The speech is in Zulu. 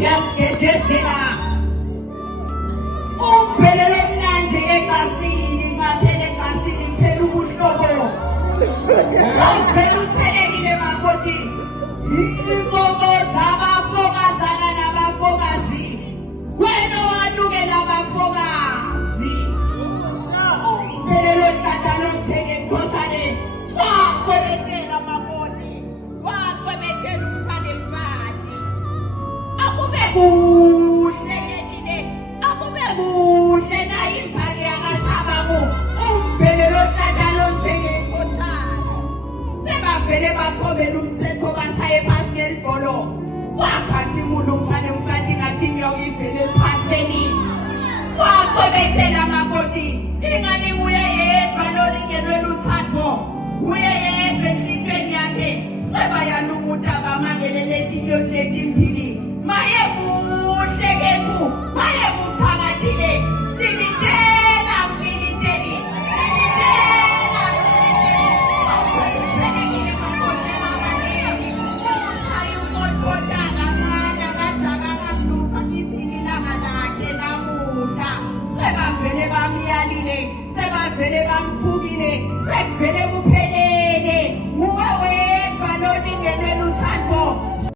siyamgedezela umphelele mnandi egasini ngaphele egasini phela ubuhlobo phela uthelekile makoti inkomo zabafokazana nabafokazi wena wanukela abafokazi umphelele ohlala lotheke nkosane wakwebethela makoti wakwebethela umthane mfati akube kuhle yenile akube kuhle na impali yakashabaku umphelele ohlala lotheke nkosane sebavele bathobela umthetho bashaye phasi ngelivolo wakhathi umuntu umfane mfati ngathi inyoka ivele ephatheni wakwebethela makoti ingane uye yedwa lolingenwe luthando uye yedwa enhlitshweni yakhe sebayala ukuthi abamangele letinyoni letimbili maye kuhle kethu maye kuqhakathile lilithela militeli lilithela awufanele makoti mabaleni ushaye umothota kamana kanjaka kakudufa ngivini langa lakhe namuhla sebavele bamyalile sebavele bamphukile sekuvele kuphelele nguwe wedwa lolingenwe